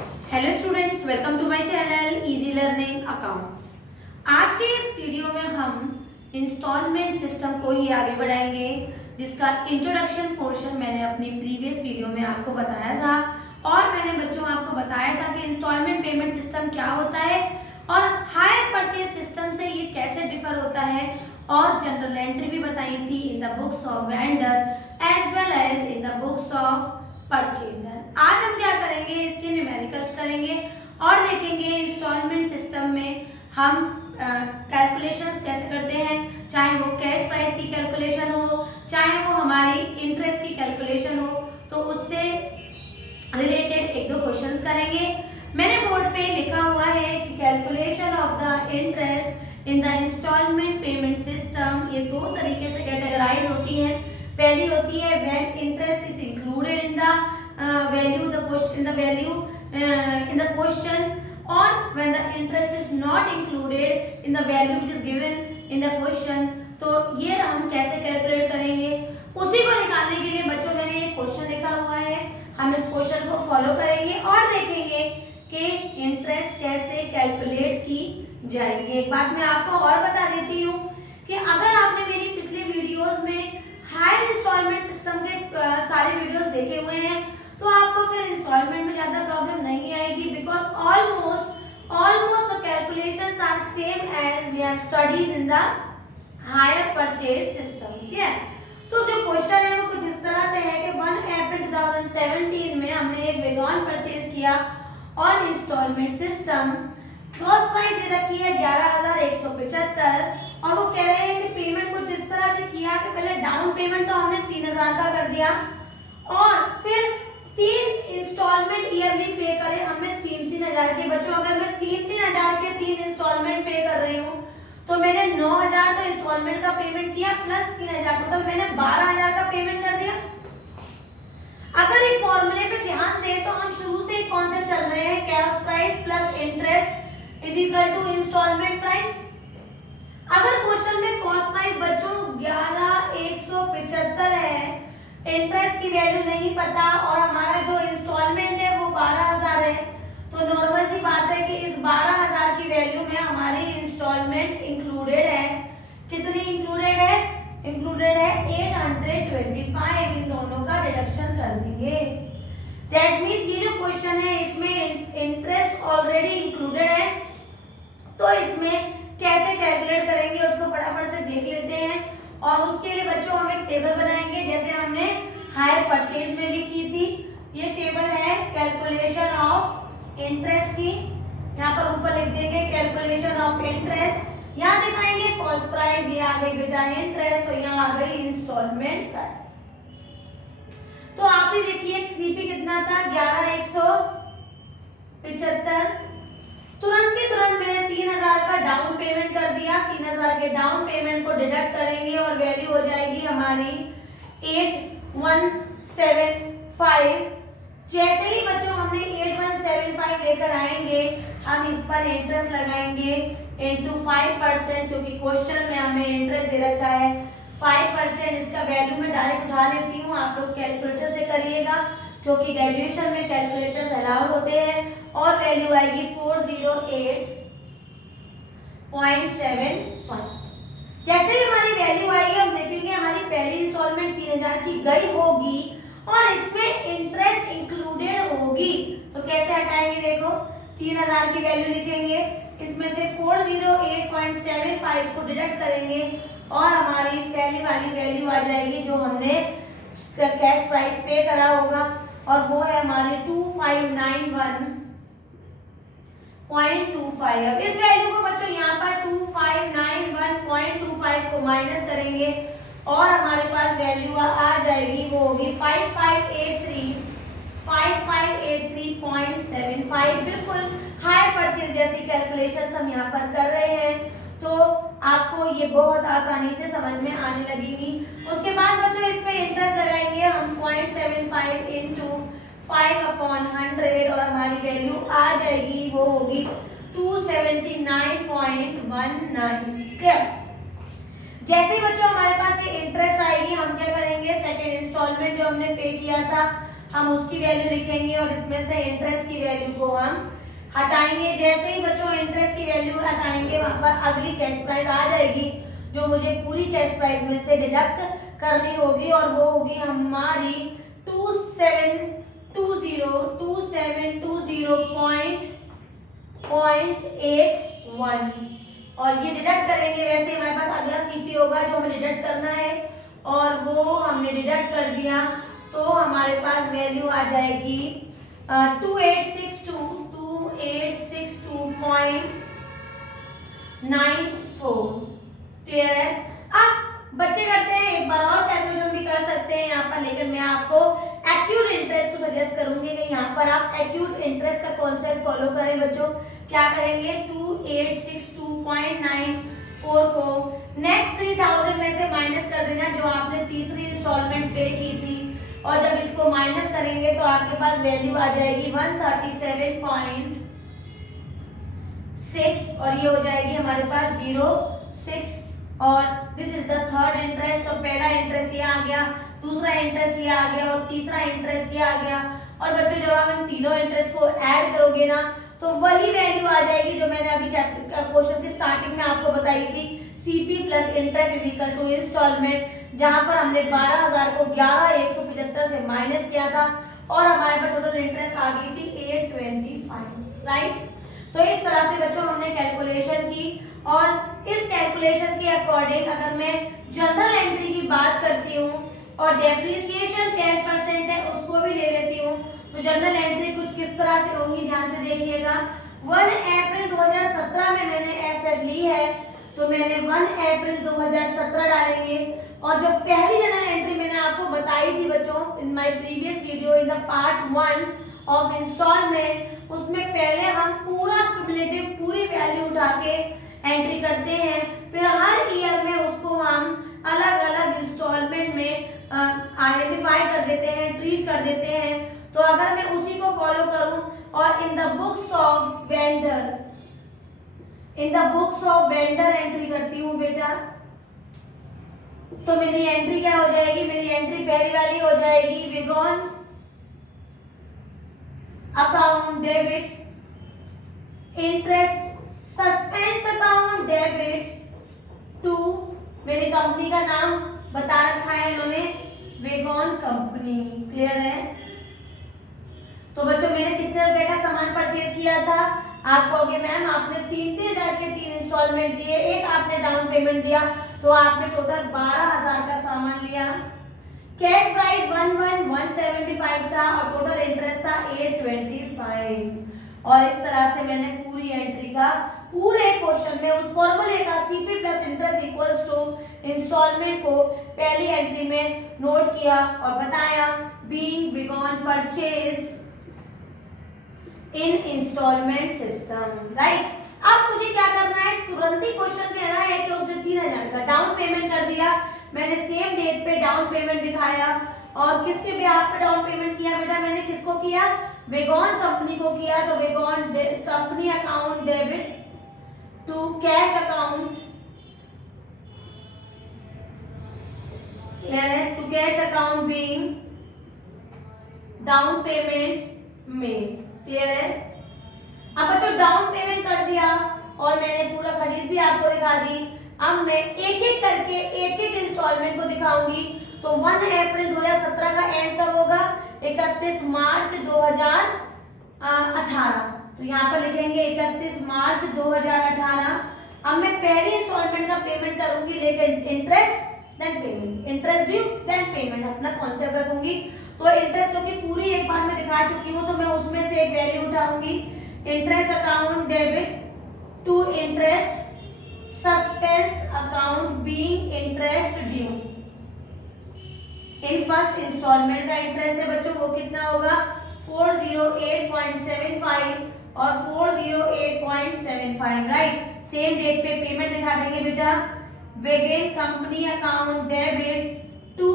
Hello students, welcome to my channel easy learning accounts. आज के इस वीडियो में हम इंस्टॉलमेंट सिस्टम को ही आगे बढ़ाएंगे, जिसका इंट्रोडक्शन पोर्शन मैंने अपनी प्रीवियस वीडियो में आपको बताया था। और मैंने बच्चों आपको बताया था कि इंस्टॉलमेंट पेमेंट सिस्टम क्या होता है और हायर परचेज सिस्टम से ये कैसे डिफर होता है, और जनरल एंट्री भी बताई थी in the books of vendor as well as in the books of purchaser. आज हम क्या करेंगे, इसके न्यूमेरिकल्स करेंगे और देखेंगे इंस्टॉलमेंट सिस्टम में हम कैलकुलेशंस कैसे करते हैं, चाहे वो कैश प्राइस की कैलकुलेशन हो, चाहे वो हमारी इंटरेस्ट की कैलकुलेशन हो, तो उससे रिलेटेड एक दो क्वेश्चंस करेंगे। मैंने बोर्ड पे लिखा हुआ है कि calculation of the interest in the installment payment system ये दो तरीके से कैटेगराइज होती है। पहली होती है when interest is included in the value in the question, or when the interest is not included in the value which is given in the question। तो ये हम कैसे कैलकुलेट करेंगे, उसी को निकालने के लिए बच्चों मैंने एक क्वेश्चन लिखा हुआ है। हम इस क्वेश्चन को फॉलो करेंगे और देखेंगे कि इंटरेस्ट कैसे कैलकुलेट की जाएगी। एक बात मैं आपको और बता देती हूँ कि अगर आपने मेरी पिछले वीडियोस में हायर इंस्टॉलमेंट सिस्टम के सारे वीडियोस देखे हुए हैं, तो आपको फिर इंस्टॉलमेंट में ज्यादा प्रॉब्लम नहीं आएगी, because almost the calculations are same as we have studied in the hire purchase system. ठीक है, तो जो क्वेश्चन है वो कुछ इस तरह से है कि 1 अप्रैल 2017 में हमने एक वेगन परचेज किया और इंस्टॉलमेंट सिस्टम कॉस्ट प्राइस दे रखी है 11,175 और वो कह रहे हैं कि पेमेंट कुछ इस तरह से किया कि पहले डाउन पेमेंट तो हमने 3,000 का कर दिया और फिर 3 इंस्टॉलमेंट ईयरली पे करे हमने 3-3 के। बच्चों अगर मैं 3-3 के 3 इंस्टॉलमेंट पे कर रही हूँ तो मैंने 9,000 तो इंस्टॉलमेंट का पेमेंट किया प्लस 3,000, टोटल मैंने 12,000 का पेमेंट कर दिया। अगर एक फॉर्मूले पे ध्यान दें तो हम शुरू से एक कॉन्सेप्ट चल रहे हैं, cash price plus interest is equal to installment price. अगर क्वेश्चन में कॉस्ट प्राइस बच्चों 11,175 है, इंटरेस्ट की वैल्यू नहीं पता और हमारा जो इंस्टॉलमेंट है वो 12,000 है, तो नॉर्मल सी बात है कि इस 12,000 की वैल्यू में हमारी इंस्टॉलमेंट इंक्लूडेड है। कितनी इंक्लूडेड है? इंक्लूडेड है 825। इन दोनों का डिडक्शन कर देंगे। दैट मींस ये जो क्वेश्चन है इसमें इंटरेस्ट ऑलरेडी इंक्लूडेड है, तो इसमें कैसे कैलकुलेट करेंगे उसको फटाफट से देख लेते हैं। और उसके लिए बच्चों हम एक टेबल बनाएंगे जैसे हमने हायर परचेज में भी की थी। ये टेबल है कैलकुलेशन ऑफ इंटरेस्ट की, यहाँ पर ऊपर लिख देंगे कैलकुलेशन ऑफ इंटरेस्ट, यहाँ दिखाएंगे कॉस्ट प्राइस, ये आ गई बेटा इंटरेस्ट, तो यहाँ आ गई इंस्टॉलमेंट प्राइस। तो आपने देखिए सीपी कितना था 11,175, तुरंत के तुरंत मैंने 3,000 का डाउन पेमेंट कर दिया। 3,000 के डाउन पेमेंट को डिडक्ट करेंगे और वैल्यू हो जाएगी हमारी 8,175। जैसे ही बच्चों हमने 8,175 लेकर आएंगे हम इस पर इंटरेस्ट लगाएंगे इनटू 5%, क्योंकि क्वेश्चन में हमें इंटरेस्ट दे रखा है 5%। इसका वैल्यू मैं डायरेक्ट उठा लेती हूँ, आप लोग कैलकुलेटर से करिएगा क्योंकि ग्रेजुएशन में कैलकुलेटर्स अलाउड होते हैं। और वैल्यू आएगी 408.75। जैसे ही हमारी वैल्यू आएगी हम देखेंगे हमारी पहली इंस्टॉलमेंट 3,000 की गई होगी और इसमें इंटरेस्ट इंक्लूडेड होगी, तो कैसे हटाएंगे, देखो 3,000 की वैल्यू लिखेंगे, इसमें से 408.75 को डिडक्ट करेंगे और हमारी पहली वाली वैल्यू आ जाएगी जो हमने कैश प्राइस पे करा होगा, और वो है हमारी 2591.25। इस वैल्यू को बच्चों यहाँ पर 2591.25 को माइनस करेंगे और हमारे पास वैल्यू आ जाएगी, वो होगी 5583.75। बिल्कुल हायर परचेज जैसी कैलकुलेशंस हम यहाँ पर कर रहे हैं, तो आपको ये बहुत आसानी से समझ में आने लगेगी। उसके बाद बच्चों इस पे इंटरेस्ट लगाएंगे हम 0.75 इंटू 5/100 और हमारी वैल्यू आ जाएगी, वो होगी 279.19। क्लियर? जैसे ही बच्चों हमारे पास ये इंटरेस्ट आएगी हम क्या करेंगे, सेकंड इंस्टॉलमेंट जो हमने पे किया था हम उसकी वैल्यू लिखेंगे और इसमें से इंटरेस्ट की वैल्यू को हम हटाएंगे। जैसे ही बच्चों इंटरेस्ट की वैल्यू हटाएंगे वहां पर अगली कैश प्राइस आ जाएगी जो मुझे पूरी कैश प्राइस में से डिडक्ट करनी होगी और वो होगी हमारी 2720.81 और ये डिडक्ट करेंगे। वैसे हमारे पास अगला सीपी होगा जो हमें डिडक्ट करना है और वो हमने डिडक्ट कर दिया तो हमारे पास वैल्यू आ जाएगी 2862.94। क्लियर है? अब बच्चे करते हैं एक बार और कैलकुलेशन भी कर सकते हैं यहाँ पर, लेकिन मैं आपको एक्यूट इंटरेस्ट को सजेस्ट करूंगी कि यहाँ पर आप एक्यूट इंटरेस्ट का कॉन्सेप्ट फॉलो करें। बच्चों क्या करेंगे 2862.94 को नेक्स्ट 3000 में से माइनस कर देना जो आपने तीसरी इंस्टॉलमेंट पे की थी और जब इसको माइनस करेंगे तो आपके पास वैल्यू आ जाएगी 137.6 और ये हो जाएगी हमारे पास 06 और this is the third interest. तो पहला इंटरेस्ट ये आ गया, दूसरा इंटरेस्ट ये आ गया और तीसरा इंटरेस्ट ये आ गया। और बच्चों जब आप इन तीनों इंटरेस्ट को ऐड करोगे ना तो वही वैल्यू आ जाएगी जो मैंने अभी चैप्टर क्वेश्चन की स्टार्टिंग में आपको बताई थी, CP plus interest is equal to installment, जहां पर हमने 12,000 को 11,175 से माइनस किया था और हमारे पास टोटल इंटरेस्ट आ गई थी 825, राइट। तो इस तरह से बच्चों हमने कैलकुलेशन की और इस कैलकुलेशन के अकॉर्डिंग अगर मैं जनरल एंट्री की बात करती हूँ और डेप्रिसिएशन 10% है उसको भी ले लेती हूँ तो जनरल एंट्री कुछ किस तरह से होंगी, ध्यान से देखिएगा। 1 अप्रैल 2017 में मैंने एसेट ली है तो मैंने 1 अप्रैल 2017 डालेंगे और जो पहली जनरल एंट्री मैंने आपको बताई थी बच्चों in my previous video in the part 1 of installment, उसमें पहले हम पूरा क्यूमुलेटिव पूरी वैल्यू उठा के एंट्री करते हैं, फिर हर ईयर में उसको हम अलग अलग इंस्टॉलमेंट में आइडेंटिफाई कर देते हैं, ट्रीट कर देते हैं। तो अगर मैं उसी को फॉलो करूं और इन the books of vendor entry करती हूं बेटा तो मेरी एंट्री क्या हो जाएगी, मेरी एंट्री पहली वाली हो जाएगी wagon account debit interest suspense account debit to, मेरी कंपनी का नाम बता रखा है इन्होंने वेगॉन कंपनी। क्लियर है? तो बच्चों मैंने कितने रुपए का सामान परचेज किया था, आप कहोगे मैम आपने 3,000 के 3 इंस्टॉलमेंट दिए, एक आपने डाउन पेमेंट दिया तो आपने टोटल 12,000 का सामान लिया। कैश प्राइस 11,175 था और टोटल इंटरेस्ट था 825 और इस तरह से मैंने पूरी एंट्री का पूरे क्वेश्चन में उस फॉर्मूले का CP plus interest equals to instalment को पहली एंट्री में नोट किया और बताया being wagon purchase in instalment system, right. अब मुझे क्या करना है, तुरंत ही क्वेश्चन कह रहा है कि उसने 3,000 का डाउन पेमेंट कर दिया, मैंने सेम डेट पे डाउन पेमेंट दिखाया और किसके बिहाफ पे डाउन पेमेंट किया बेटा, मैंने किसको किया, वेगॉन कंपनी को किया। तो wagon company account debit to cash account to cash account being down payment made. Clear है? अब बच्चों डाउन पेमेंट कर दिया और मैंने पूरा खरीद भी आपको दिखा दी। अब मैं एक एक करके एक एक इंस्टॉलमेंट को दिखाऊंगी। तो 1 अप्रैल 2017 का एंड कब होगा, 31 मार्च 2018। तो यहाँ पर लिखेंगे 31 मार्च 2018। अब मैं पहली इंस्टॉलमेंट का पेमेंट करूंगी लेकिन interest then payment, interest due then payment अपना कॉन्सेप्ट रखूंगी। तो इंटरेस्ट तो की पूरी एक बार मैं दिखा चुकी हूँ तो मैं उसमें से एक वैल्यू उठाऊंगी, interest account debit to interest suspense account being interest due in first instalment का इंटरेस्ट है बच्चों वो कितना होगा 408.75 और 408.75, राइट। सेम डेट पे पेमेंट दिखा देंगे बेटा, wagon company account debit to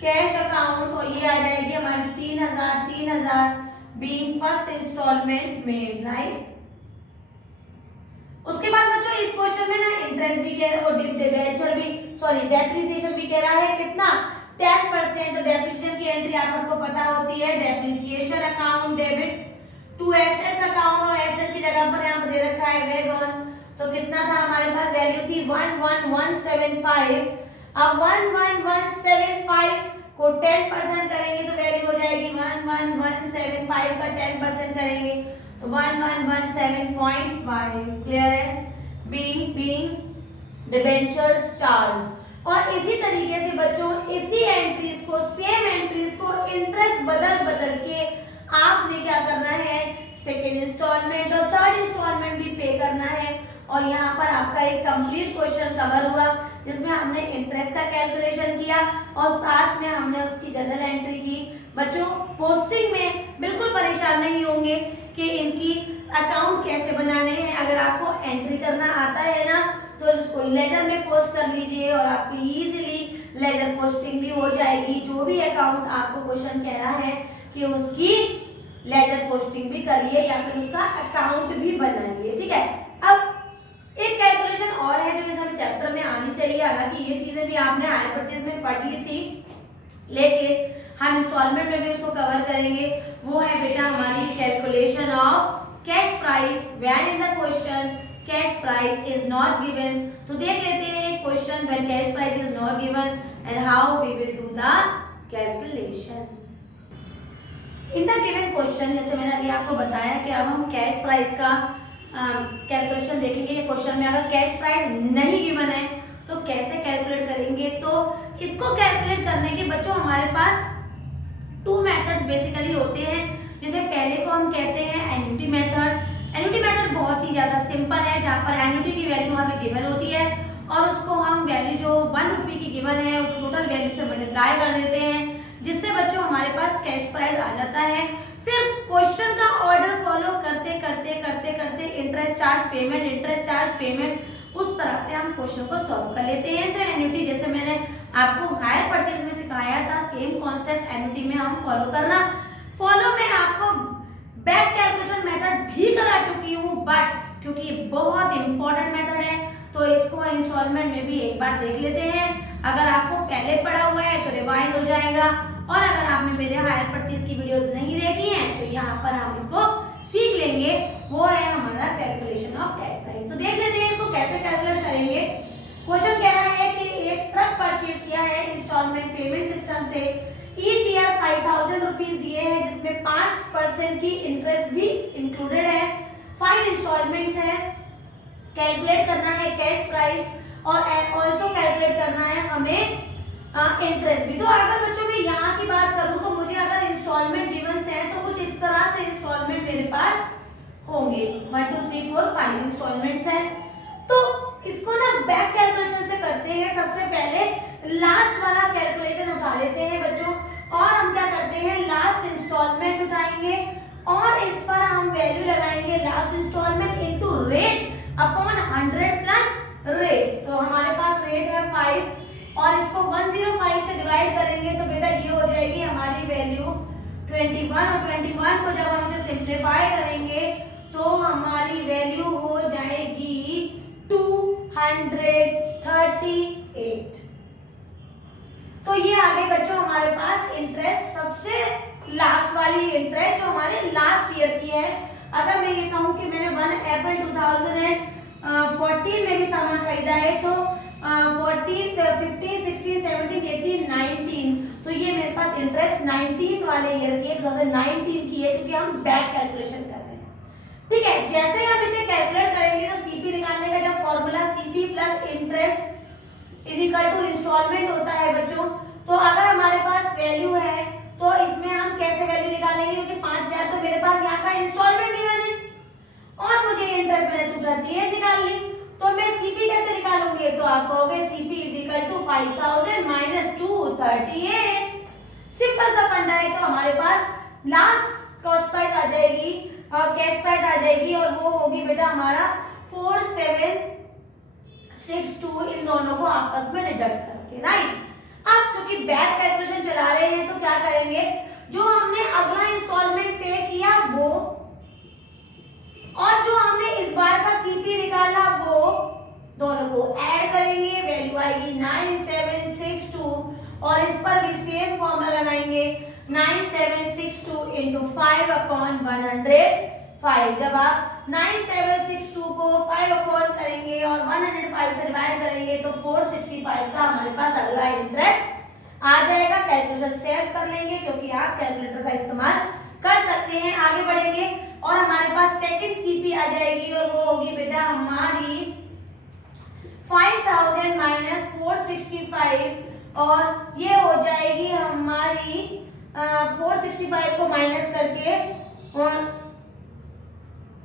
cash account और ये आ जाएगी हमारी 3,000 being first instalment made, right. उसके बाद बच्चों इस क्वेश्चन में ना इंटरेस्ट भी कह रहा है, वो डिबेंचर भी डेप्रिसिएशन भी कह रहा है कितना 10%। तो डेप्रिसिएशन की एंट्री आप सबको पता होती है, depreciation account debit to assets account, और एसेट की जगह पर यहाँ पर दे रखा है वैगन। तो कितना था हमारे पास, वैल्यू थी 11175। अब 11175 को 10% करेंगे तो वैल्यू हो जाएगी 11175 का 10% करेंगे तो 1117.5। क्लियर है? Being debentures charge. और इसी तरीके से बच्चों इसी एंट्रीज को, सेम एंट्रीज को इंटरेस्ट बदल बदल के आपने क्या करना है, सेकेंड इंस्टॉलमेंट और थर्ड इंस्टॉलमेंट भी पे करना है। और यहाँ पर आपका एक कंप्लीट क्वेश्चन कवर हुआ जिसमें हमने इंटरेस्ट का कैलकुलेशन किया और साथ में हमने उसकी जनरल एंट्री की। बच्चों पोस्टिंग में बिल्कुल परेशान नहीं होंगे कि इनकी अकाउंट कैसे बनाने हैं। अगर आपको एंट्री करना आता है ना तो उसको लेजर में पोस्ट कर लीजिए और आपकी इजीली लेजर पोस्टिंग भी हो जाएगी। जो भी अकाउंट आपको क्वेश्चन कह रहा है कि उसकी लेजर पोस्टिंग भी करिए या फिर उसका अकाउंट भी बनाइए। ठीक है? अब एक कैलकुलेशन और है जो इस हम चैप्टर में आनी चाहिए, हालांकि ये चीजें भी आपने हायर परचेज में पढ़ ली थी लेकिन हम इंस्टॉलमेंट में भी उसको कवर करेंगे। वो है बेटा हमारी calculation of cash price when in the question cash price is not given. तो देख लेते हैं question when cash price is not given and how we will do the calculation. In the given question, जैसे मैंने अभी आपको बताया कि अब हम कैश प्राइस का कैलकुलेशन देखेंगे। क्वेश्चन में अगर कैश प्राइस नहीं गिवन है तो कैसे कैलकुलेट करेंगे। तो इसको कैलकुलेट करने के बच्चों हमारे पास टू मेथड्स बेसिकली होते हैं। जैसे पहले को हम कहते हैं एन्युटी मेथड। एन्युटी मेथड बहुत ही ज्यादा सिंपल है, जहाँ पर एन्युटी की वैल्यू हमें गिवन होती है और उसको हम वैल्यू जो 1 रुपये की गिवन है उस टोटल वैल्यू से मल्टीप्लाई कर देते हैं, जिससे बच्चों हमारे पास कैश प्राइस आ जाता है। फिर क्वेश्चन का ऑर्डर फॉलो करते करते करते करते इंटरेस्ट चार्ज पेमेंट उस तरह से हम क्वेश्चन को सॉल्व कर लेते हैं। तो एन्युटी जैसे मैंने आपको हायर परचेज में सिखाया था, सेम कॉन्सेप्ट एन्युटी में हम फॉलो करना। फॉलो में आपको बैक कैलकुलेशन मेथड भी करा चुकी हूँ, बट क्योंकि ये बहुत इंपॉर्टेंट मेथड है तो इसको इंस्टॉलमेंट में भी एक बार देख लेते हैं। अगर आपको पहले पढ़ा हुआ है तो रिवाइज हो जाएगा, और अगर आपने मेरे हायर परचेज की वीडियोस नहीं देखी हैं तो यहाँ पर हम इसको सीख लेंगे। वो है हमारा कैलकुलेशन ऑफ कैश प्राइस। तो देख लेते हैं इसको कैसे कैलकुलेट करेंगे। क्वेश्चन कह रहा है कि एक ट्रक परचेज किया है इंस्टॉलमेंट पेमेंट सिस्टम से। ईच ईयर 5000 रुपीज दिए हैं जिसमें 5% की इंटरेस्ट भी इंक्लूडेड है। 5 इंस्टॉलमेंट्स है। कैलकुलेट करना है कैश प्राइस और ऑल्सो कैलकुलेट करना है हमें इंटरेस्ट भी। तो अगर बच्चों मैं यहाँ की बात करूँ तो मुझे अगर इंस्टॉलमेंट गिवन है तो कुछ इस तरह से इंस्टॉलमेंट मेरे पास होंगे 1 2 3 4 5 इंस्टॉलमेंट्स हैं। तो इसको ना बैक कैलकुलेशन से करते हैं। सबसे पहले लास्ट वाला कैलकुलेशन उठा लेते हैं बच्चों, और हम क्या करते हैं लास्ट इंस्टॉलमेंट उठाएंगे और इस पर हम वैल्यू लगाएंगे last installment into rate upon 100 plus rate. तो हमारे पास रेट है 5 और इसको 105 से डिवाइड करेंगे तो बेटा ये हो जाएगी हमारी वैल्यू 21, और 21 को जब हम इसे सिंप्लीफाई करेंगे तो हमारी वैल्यू हो जाएगी 238। तो ये आ गई बच्चों हमारे पास इंटरेस्ट, सबसे लास्ट वाली इंटरेस्ट जो हमारे लास्ट ईयर की है। अगर मैं ये कहूँ कि मैंने 1 अप्रैल 2014 में भी सामान खरीदा है तो 14, 15, 16, 17, 18, 19, तो ये मेरे पास इंटरेस्ट 19 वाले ईयर की है, 2019 की है, क्योंकि हम बैक कैलकुलेशन कर रहे हैं। ठीक है? जैसे ही हम इसे कैलकुलेट करेंगे तो सीपी निकालने का जब formula CP plus interest is equal to installment होता है बच्चों। तो अगर हमारे पास वैल्यू है तो इसमें हम कैसे वैल्यू निकालेंगे, क्योंकि 5000 तो मेरे पास यहाँ का इंस्टॉलमेंट गिवन है और मुझे इंटरेस्ट मैंने 238 निकाल ली। तो मैं सीपी कैसे निकालूंगी, तो आप कहोगे CP is equal to 5000 minus 238। Simple सा फंडा है। तो हमारे पास लास्ट कॉस्ट प्राइस आ जाएगी और कैश प्राइस आ जाएगी और वो होगी बेटा हमारा 4762, इन दोनों को आपस में डिडक्ट करके। राइट? अब क्योंकि बैक कैलकुलेशन चला रहे हैं तो क्या करेंगे, जो हमने अगला इंस्टॉलमेंट पे किया वो और जो हमने इस बार का सीपी निकाला वो दोनों को ऐड करेंगे, वैल्यू आएगी 9762 और इस पर भी सेम फॉर्मूला लगाएंगे 9762 इंटू 5/105। जब आप 9762 को 5 अपॉन करेंगे और 105 से डिवाइड करेंगे तो 465 का हमारे पास अगला इंटरेस्ट आ जाएगा। कैलकुलेशन सेव कर लेंगे क्योंकि आप कैलकुलेटर का इस्तेमाल कर सकते हैं। आगे बढ़ेंगे और हमारे पास सेकंड सीपी आ जाएगी और वो होगी बेटा हमारी 5000 माइनस 465 और ये हो जाएगी हमारी 465 को माइनस करके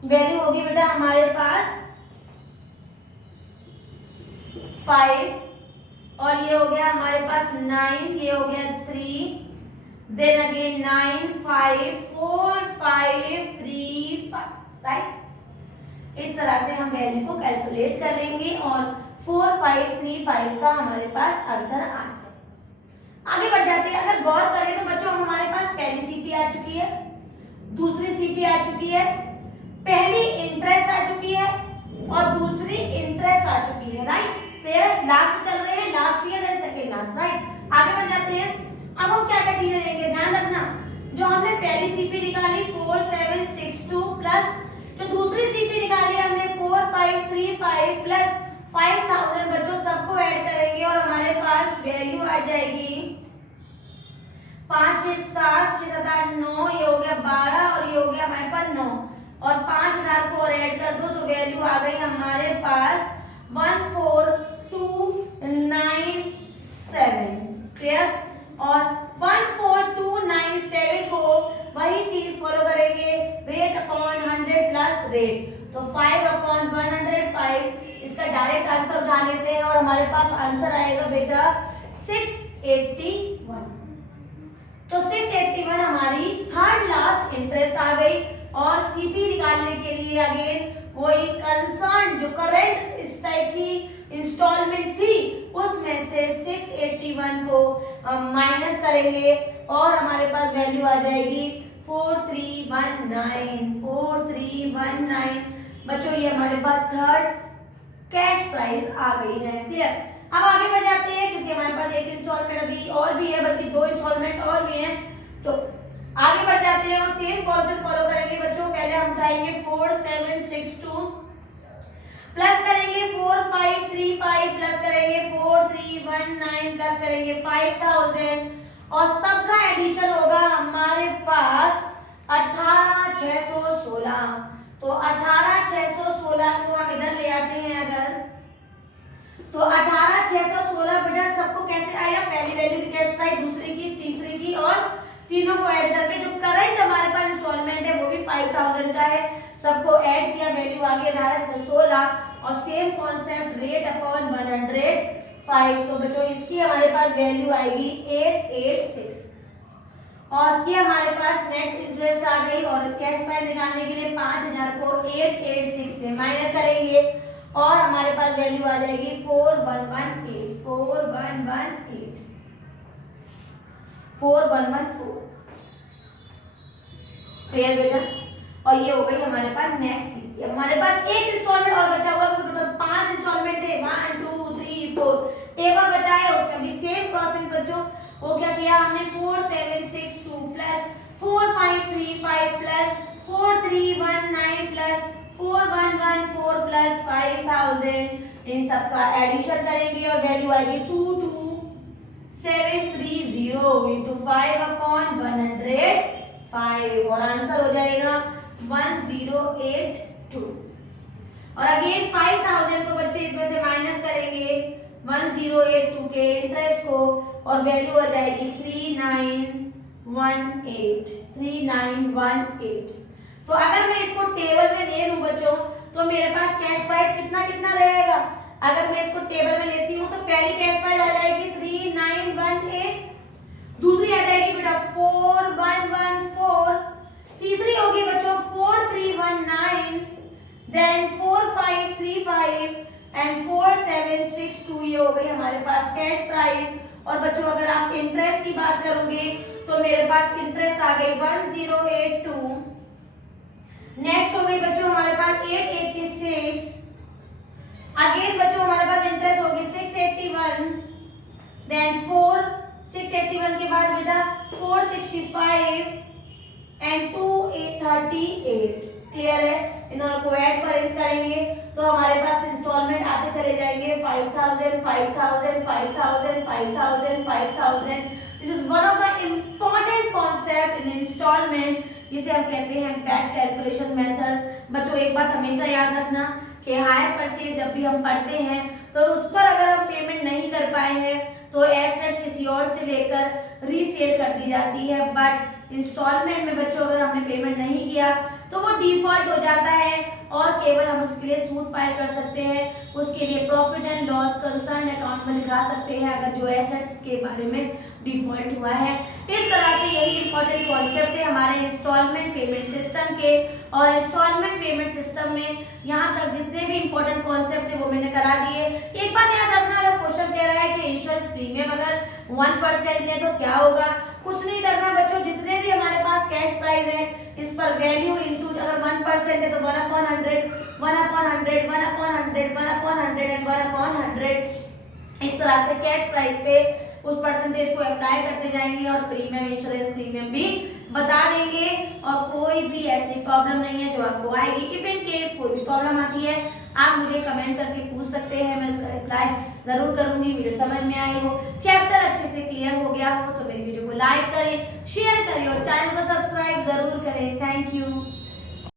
वैल्यू होगी बेटा हमारे पास 5 और ये हो गया हमारे पास 9, ये हो गया 3, देन अगेन 9 5 4 5 3 5, राइट। इस तरह से हम वैल्यू को कैलकुलेट कर लेंगे और 4535 का हमारे पास आंसर आ गया। आगे बढ़ जाते हैं। अगर गौर करें तो बच्चों हमारे पास पहली सीपी आ चुकी है, दूसरी सीपी आ चुकी है, पहली इंटरेस्ट आ चुकी है और दूसरी इंटरेस्ट आ चुकी है, राइट। क्लियर? लास्ट चल रहे हैं, last year then second last, right. आगे बढ़ जाते हैं। अब हम क्या क्या चीजें लेंगे, ध्यान रखना। जो हमने पहली सीपी निकाली 4762 प्लस जो दूसरी सीपी निकाली हमने 4535 प्लस 5000, बच्चों सबको ऐड करेंगे और हमारे पास वैल्यू आ जाएगी 5 6 7 6 7 8 9, ये हो गया 12 और ये हो गया हमारे पास 9 और 5000 को और ऐड कर दो तो वैल्यू आ गई हमारे पास 14297। क्लियर? और 14297 को वही चीज फॉलो करेंगे, रेट अपॉन 100 प्लस रेट, तो 5/105 इसका डायरेक्ट आंसर उठा लेते हैं और हमारे पास आंसर आएगा बेटा 681। तो 681 हमारी थर्ड लास्ट इंटरेस्ट आ गई और सीपी निकालने के लिए अगेन वही कंसर्न जो करंट इस टाइप की इंस्टॉलमेंट थी उसमें से 681 को माइनस करेंगे और हमारे पास वैल्यू आ जाएगी 4319। बच्चों ये हमारे पास थर्ड कैश प्राइस आ गई है। क्लियर? अब आगे बढ़ जाते हैं क्योंकि हमारे पास एक इंस्टॉलमेंट अभी और भी है, बल्कि 2 इंस्टॉलमेंट और भी हैं, तो आगे बढ़ जाते हैं और सेम कॉन्सेप्ट फॉलो करेंगे। बच्चों पहले हम उठाएंगे 4762 प्लस करेंगे 4535 प्लस करेंगे 4319 प्लस करेंगे 5000 और सबका एडिशन होगा हमारे पास 18616। तो 18616 को हम इधर ले आते हैं अगर, तो 18616 बेटा सबको कैसे आया, पहली वैल्यू की कैश प्राइस, दूसरी की, तीसरी की और तीनों को ऐड करके जो करंट हमारे पास इंस्टॉलमेंट है वो भी 5000 का है, सबको ऐड किया, वैल्यू आ गई 1816 और सेम कॉन्सेप्ट रेट अपॉन 105। तो बच्चों इसकी हमारे पास वैल्यू आएगी 886 और ये हमारे पास नेक्स्ट इंटरेस्ट आ गई और कैश प्राइस निकालने के लिए 5000 को 886 से माइनस करेंगे और हमारे पास वैल्यू आ जाएगी 4114। क्लियर बेटा? और ये हो गई हमारे पास नेक्स्ट सीपी। हमारे पास एक इंस्टॉलमेंट और बचा हुआ, टोटल 5 इंस्टॉलमेंट थे, 1 2 3 4, एक और बचा है, उसमें भी सेम प्रोसेस बच्चों। वो क्या किया हमने 4762 प्लस 4535 प्लस 4319 प्लस 4114 प्लस 5000, इन सब का एडिशन करेंगे और वैल्यू आएगी 22730 इंटू 5/105 और आंसर हो जाएगा 1082। और अगेन 5000 को बच्चे इसमें से माइनस करेंगे 1082 के इंटरेस्ट को और वैल्यू आ जाएगी 3918। तो अगर मैं इसको टेबल में ले लूं बच्चों तो मेरे पास कैश प्राइस कितना कितना रहेगा। अगर मैं इसको टेबल में लेती हूं तो पहली कैश प्राइस आ जाएगी 3918, दूसरी आ जाएगी बेटा 4114, तीसरी होगी बच्चों 4319, देन 4535 एंड 4762, ये हो गई हमारे पास कैश प्राइस। और बच्चों अगर आप इंटरेस्ट की बात करोगे तो मेरे पास इंटरेस्ट आ गई 1082, नेक्स्ट हो गई बच्चों हमारे पास 886, अगेन बच्चों हमारे पास इंटरेस्ट होगी 681, देन 681 के बाद बेटा 465 एंड 238। क्लियर है? इन दोनों को ऐड करेंगे तो हमारे पास इंस्टॉलमेंट आते चले जाएंगे 5000 5000 5000 5000 5000। This is one of the important concept in installment, जिसे हम कहते हैं बैक कैलकुलेशन मेथड। बच्चों एक बात हमेशा याद रखना कि हायर परचेज जब भी हम पढ़ते हैं तो उस पर अगर हम पेमेंट नहीं कर पाए हैं तो एसेट्स किसी और से लेकर रीसेल कर दी जाती है। बट इंस्टॉलमेंट में बच्चों अगर हमने पेमेंट नहीं किया तो वो डिफॉल्ट हो जाता है और केवल हम उसके लिए सूट फाइल कर सकते हैं, उसके लिए profit and loss concern account में दिखा सकते हैं अगर जो एसेट्स के बारे में डिफॉल्ट हुआ है। इस तरह से यही इंपॉर्टेंट कॉन्सेप्ट है हमारे इंस्टॉलमेंट पेमेंट सिस्टम के। और इंस्टॉलमेंट पेमेंट सिस्टम में यहाँ तक जितने भी इंपॉर्टेंट कॉन्सेप्ट है वो मैंने करा दिए। एक बात याद रखना, अगर क्वेश्चन कह रहा है कि इंश्योरेंस प्रीमियम अगर 1% है तो क्या होगा, कुछ नहीं करना बच्चों। जितने भी हमारे पास कैश प्राइस है इस पर वैल्यू इनटू, अगर 1% है तो 1/100 1/100 1/100 1/100 एंड 1/100। इस तरह से कैश प्राइस पे उस परसेंटेज को अप्लाई करते जाएंगे और प्रीमियम, इंश्योरेंस प्रीमियम भी बता देंगे। और कोई भी ऐसी प्रॉब्लम नहीं है जो आपको आएगी। इफ इन केस कोई भी प्रॉब्लम आती है आप मुझे कमेंट करके पूछ सकते हैं, मैं उसका रिप्लाई जरूर करूंगी। वीडियो समझ में आई हो, चैप्टर अच्छे से क्लियर हो गया हो तो मेरी वीडियो को लाइक करें, शेयर करें और चैनल को सब्सक्राइब जरूर करें। Thank you.